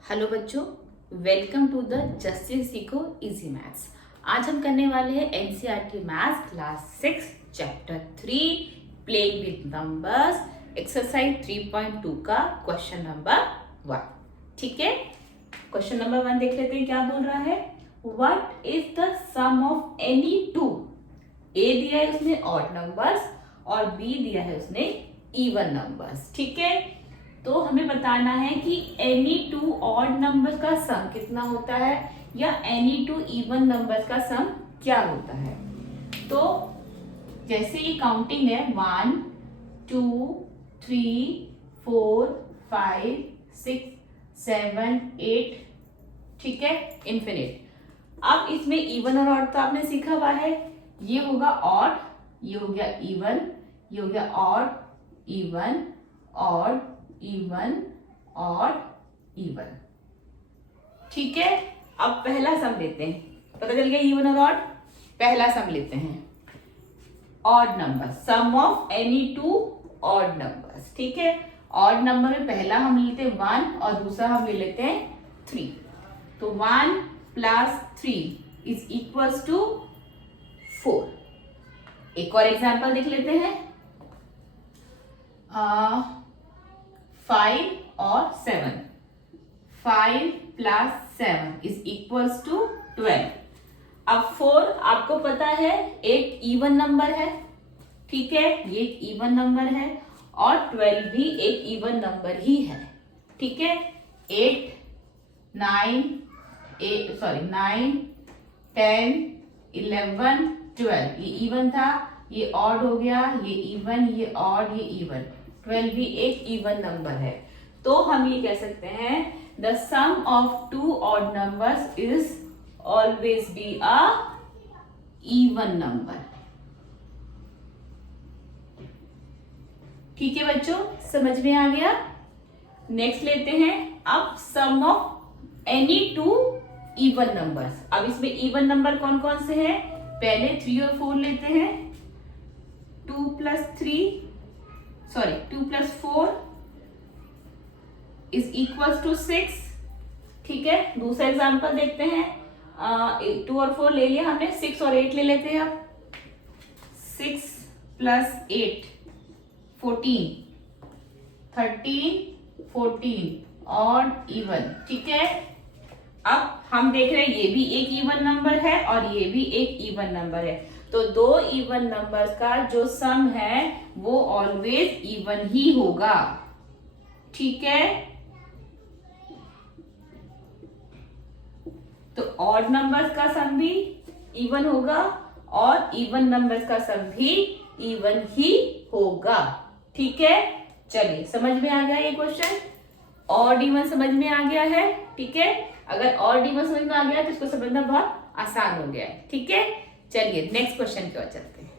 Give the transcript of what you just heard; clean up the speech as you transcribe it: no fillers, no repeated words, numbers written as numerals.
Hello बच्चों, welcome to the justice सीखो easy maths. आज हम करने वाले हैं NCERT maths class 6 chapter 3 playing with numbers exercise 3.2 का क्वेश्चन नंबर 1। ठीक है, क्वेश्चन नंबर 1 देख लेते हैं क्या बोल रहा है। What is the sum of any two. ए दिया है उसने ऑड नंबर्स और बी दिया है उसने इवन नंबर्स। ठीक है, तो हमें बताना है कि एनी टू ऑड नंबर्स का सम कितना होता है या एनी टू इवन नंबर्स का सम क्या होता है। तो जैसे ये काउंटिंग है 1 2 3 4 5 6 7 8, ठीक है, इन्फिनिट। अब इसमें इवन और ऑड तो आपने सीखा हुआ है, ये होगा ऑड, ये हो गया इवन, ये हो गया ऑड इवन ऑड इवन और इवन। ठीक है, अब पहला सम लेते हैं, पता चल गया इवन और ऑड। पहला सम लेते हैं odd number, sum of any two odd numbers. ठीक है, ऑड नंबर में पहला हम लेते हैं 1 और दूसरा हम ले लेते हैं 3। तो 1 प्लस 3 इज इक्वल्स टू 4। एक और एग्जाम्पल देख लेते हैं 5 और 7। 5 प्लस 7 इज इक्वल्स टू 12। अब 4 आपको पता है एक इवन नंबर है, ठीक है, ये एक इवन नंबर है और 12 भी एक इवन नंबर ही है। ठीक है, 9 10 11 12 ये इवन था, ये ऑड हो गया, ये इवन, ये ऑड, ये इवन। 12 भी एक इवन नंबर है, तो हम ये कह सकते हैं the sum of two odd numbers is always be a even number. ठीक है बच्चों, समझ में आ गया। नेक्स्ट लेते हैं अब sum of any two even numbers. अब इसमें इवन नंबर कौन कौन से हैं, पहले 3 और 4 लेते हैं। 2 प्लस 4 इज इक्वल्स टू 6। ठीक है, दूसरा एग्जांपल देखते हैं। 2 और 4 ले लिया हमने, 6 और 8 ले लेते हैं। अब 6 प्लस 8 14, 13 14 ऑड इवन। ठीक है, अब हम देख रहे हैं ये भी एक इवन नंबर है और ये भी एक इवन नंबर है, तो दो इवन नंबर्स का जो सम है वो ऑलवेज इवन ही होगा। ठीक है, तो ऑड नंबर्स का सम भी इवन होगा और इवन नंबर्स का सम भी इवन ही होगा। ठीक है, चलिए समझ में आ गया ये क्वेश्चन। ऑड इवन समझ में आ गया है। ठीक है, अगर ऑड इवन समझ में आ गया तो इसको समझना बहुत आसान हो गया है। ठीक है, चलिए नेक्स्ट क्वेश्चन की ओर चलते हैं।